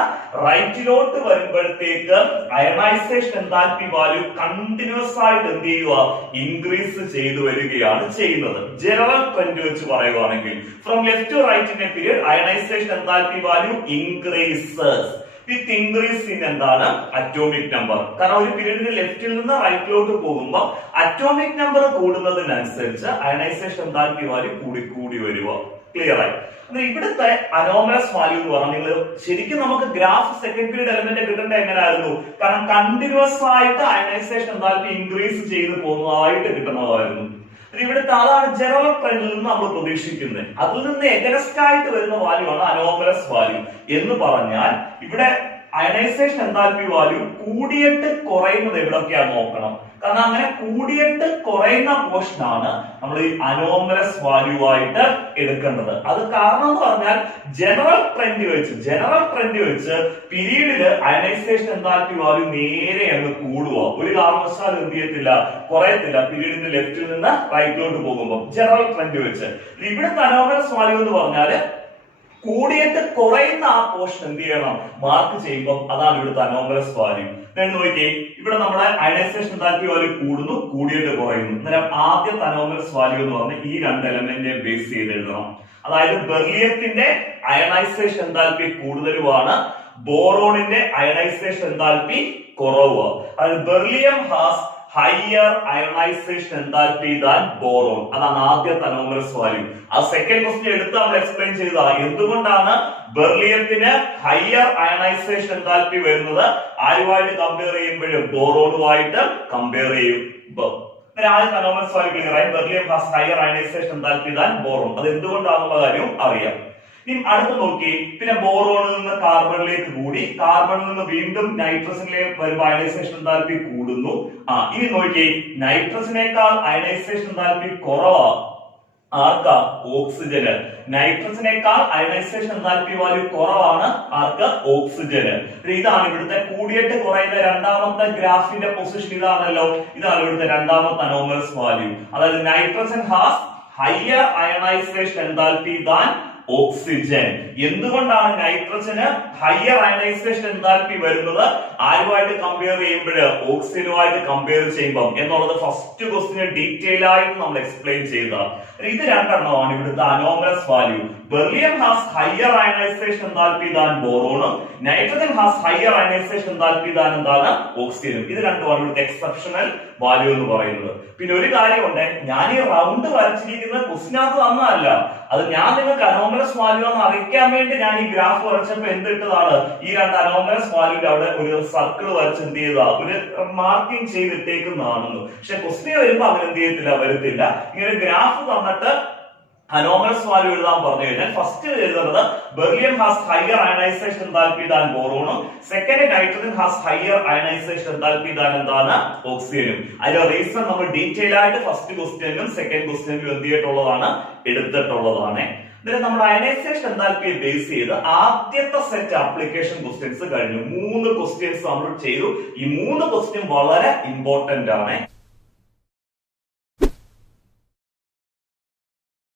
റൈറ്റിലോട്ട് വരുമ്പോഴത്തേക്ക് അയണൈസേഷൻ എൻതാൽപ്പി വാല്യൂ കണ്ടിന്യൂസ് ആയിട്ട് എന്ത് ചെയ്യുക, ഇൻക്രീസ് ചെയ്തു വരികയാണ് ചെയ്യുന്നത്. ജനറൽ ട്രെൻഡ് വെച്ച് പറയുകയാണെങ്കിൽ from left to right in a period ionisation enthalpy value increases with increase in എന്താണ് അറ്റോമിക് നമ്പർ. കാരണം ഒരു പീരീഡിന് ലെഫ്റ്റിൽ നിന്ന് റൈറ്റിലോട്ട് പോകുമ്പോൾ അറ്റോമിക് നമ്പർ കൂടുന്നതിനനുസരിച്ച് അയണൈസേഷൻ എൻതാൽപ്പി വാല്യൂ കൂടി കൂടി വരിക. ക്ലിയർ ആയി. ഇവിടുത്തെ അനോമലസ് വാല്യൂ എന്ന് പറഞ്ഞാൽ നിങ്ങൾ ശരിക്കും നമുക്ക് ഗ്രാഫ് സെക്കൻഡ് പീരീഡ് എലമെന്റ് കിട്ടേണ്ട എങ്ങനെയായിരുന്നു, കാരണം കണ്ടിന്യൂസ് ആയിട്ട് അയണൈസേഷൻ എൻതാൽപ്പി ഇൻക്രീസ് ചെയ്ത് പോകുന്നതായിട്ട് കിട്ടുന്നതായിരുന്നു. ഇവിടുത്തെ അതാണ് ജനറൽ ട്രെൻഡിൽ നിന്ന് നമ്മൾ പ്രതീക്ഷിക്കുന്നത്. അതിൽ നിന്ന് എഗനസ്റ്റ് ആയിട്ട് വരുന്ന വാല്യൂ ആണ് അനോമലസ് വാല്യൂ. എന്ന് പറഞ്ഞാൽ ഇവിടെ അയണൈസേഷൻ എൻതാൽപ്പി വാല്യൂ കൂടിയിട്ട് കുറയുന്നത് എവിടൊക്കെയാണ് നോക്കണം. കാരണം അങ്ങനെ കൂടിയിട്ട് കുറയുന്ന പോർഷൻ ആണ് നമ്മൾ ഈ അനോമലസ് വാല്യൂ ആയിട്ട് എടുക്കേണ്ടത്. അത് കാരണം എന്ന് പറഞ്ഞാൽ ജനറൽ ട്രെൻഡ് വെച്ച് പീരീഡില് അയണൈസേഷൻ എൻതാൽപ്പി വാല്യൂ നേരെ അങ്ങ് കൂടുക, ഒരു കാരണവശാലും എന്ത് ചെയ്യത്തില്ല, കുറയത്തില്ല. പീരീഡിന്റെ ലെഫ്റ്റിൽ നിന്ന് റൈറ്റിലോട്ട് പോകുമ്പോൾ ജനറൽ ട്രെൻഡ് വെച്ച് ഇവിടുത്തെ അനോമലസ് വാല്യൂ എന്ന് പറഞ്ഞാല് കൂടിയിട്ട് കുറയുന്ന ആ പോർഷൻ എന്ത് ചെയ്യണം, മാർക്ക് ചെയ്യുമ്പോൾ അതാണ് ഇവിടുത്തെ അനോമലസ് വാല്യൂ. നോക്കിയേ, ഇവിടെ നമ്മുടെ അയണൈസേഷൻ എൻതാൽപ്പി വാല്യൂ കൂടുന്നു, കൂടിയിട്ട് കുറയുന്നു. അന്നേരം ആദ്യത്തെ അനോമലസ് വാല്യൂ എന്ന് പറഞ്ഞാൽ ഈ രണ്ട് എലമെന്റിനെ ബേസ് ചെയ്ത് എഴുതണം. അതായത് ബെർലിയത്തിന്റെ അയണൈസേഷൻ എൻതാൽപ്പി കൂടുതലുമാണ്, ബോറോണിന്റെ അയണൈസേഷൻ എൻതാൽപ്പി കുറവ്. അതായത് beryllium has higher ionisation enthalpy than boron. അതാണ് ആദ്യത്തെ അനോമലസ് വാല്യൂ. ആ സെക്കൻഡ് ക്വസ്റ്റ്യൻ എടുത്ത് നമ്മൾ എക്സ്പ്ലെയിൻ ചെയ്ത എന്തുകൊണ്ടാണ് ബെർലിയത്തിന് ഹയർ അയണൈസേഷൻ എൻതാൽപ്പി വരുന്നത്, ആരുമായിട്ട് കമ്പയർ ചെയ്യുമ്പോഴും ബോറോണുമായിട്ട് കമ്പയർ ചെയ്യുമ്പോൾ. ആദ്യത്തെ അനോമലസ് വാല്യൂ ക്ലിയർ ആയി. Beryllium has higher ionisation enthalpy than boron. അത് എന്തുകൊണ്ടാണെന്നുള്ള കാര്യവും അറിയാം. ഇനി അടുത്ത് നോക്കി, പിന്നെ ബോറോണിൽ നിന്ന് കാർബണിലേക്ക് കൂടി, കാർബണിൽ നിന്ന് വീണ്ടും നൈട്രജനിലേക്ക് വരുമ്പോൾ അയണൈസേഷൻ എൻതാൽപ്പി കൂടുന്നു. ഇനി നോക്കി, നൈട്രജനേക്കാൾ അയണൈസേഷൻ എൻതാൽപ്പി കുറവാ ആർക്കാ, ഓക്സിജന്. നൈട്രജനേക്കാൾ അയണൈസേഷൻ എൻതാൽപ്പി വാല്യൂ കുറവാണ് ആർക്ക്, ഓക്സിജന്. ഇതാണ് ഇവിടുത്തെ കൂടിയിട്ട് കുറയുന്ന രണ്ടാമത്തെ ഗ്രാഫിന്റെ പൊസിഷൻ ഇതാണല്ലോ. ഇതാണ് ഇവിടുത്തെ രണ്ടാമത്തെ അനോമലസ് വാല്യൂ. അതായത് nitrogen has higher ionisation enthalpy than oxygen. എന്തുകൊണ്ടാണ് നൈട്രജന് ഹയർ അയണൈസേഷൻ എൻതാൽപ്പി വരുന്നത്, ആരുമായിട്ട് കമ്പയർ ചെയ്യുമ്പോൾ, ഓക്സിജനുമായിട്ട് കമ്പയർ ചെയ്യുമ്പോൾ എന്നുള്ളത് ഫസ്റ്റ് ക്വസ്റ്റിന് ഡീറ്റെയിൽ ആയിട്ട് നമ്മൾ എക്സ്പ്ലെയിൻ ചെയ്ത. ഇത് രണ്ടെണ്ണമാണ് ഇവിടുത്തെ anomalous value. Beryllium has higher ionisation enthalpy than ബോറോണും, nitrogen has higher ionisation enthalpy than എന്താണ്, ഓക്സിജനും. ഇത് രണ്ടുമാണ് ഇവിടുത്തെ എക്സെപ്ഷണൽ വാല്യൂ എന്ന് പറയുന്നത്. പിന്നെ ഒരു കാര്യമുണ്ട്, ഞാൻ ഈ റൗണ്ട് വരച്ചിരിക്കുന്നത് ക്വസ്റ്റിനകത്ത് തന്നതല്ല, അത് ഞാൻ നിങ്ങൾക്ക് അനോമലസ് വാല്യൂ എന്ന് അറിയിക്കാൻ വേണ്ടി ഞാൻ ഈ ഗ്രാഫ് വരച്ചപ്പോ എന്തിട്ടതാണ്, ഈ രണ്ട് അനോമലസ് വാല്യൂന്റെ അവിടെ ഒരു സർക്കിൾ വരച്ച് എന്ത് ചെയ്താ ഒരു മാർക്കിംഗ് ചെയ്തിട്ടേക്കുന്നതാണെന്ന്. പക്ഷെ ക്വസ്റ്റിന് വരുമ്പോ അങ്ങനെ എന്ത് ചെയ്യത്തില്ല, വരത്തില്ല. ഇങ്ങനെ ഗ്രാഫ് തന്നിട്ട് അനോമലസ് വാല്യൂ എഴുതാൻ പറഞ്ഞു കഴിഞ്ഞാൽ ഫസ്റ്റ് എഴുതുന്നത് beryllium has higher ionisation enthalpy than ബോറോണും second nitrogen has higher ionisation enthalpy than എന്താണ് ഓക്സിജനും. അതിന്റെ റീസൺ നമ്മൾ ഡീറ്റെയിൽ ആയിട്ട് ഫസ്റ്റ് ക്വസ്റ്റ്യനിലും സെക്കൻഡ് ക്വസ്റ്റ്യനിലും എന്ത് ചെയ്തിട്ടുള്ളതാണ്, എടുത്തിട്ടുള്ളതാണ്. ഇതിൽ നമ്മൾ അയണൈസേഷൻ എൻതാൽപ്പിയെ ബേസ് ചെയ്ത് ആദ്യത്തെ സെറ്റ് ആപ്ലിക്കേഷൻ ക്വസ്റ്റ്യൻസ് കഴിഞ്ഞു. 3 ക്വസ്റ്റ്യൻസ് നമ്മൾ ചെയ്തു. ഈ 3 ക്വസ്റ്റ്യൻ വളരെ ഇമ്പോർട്ടന്റ് ആണ്.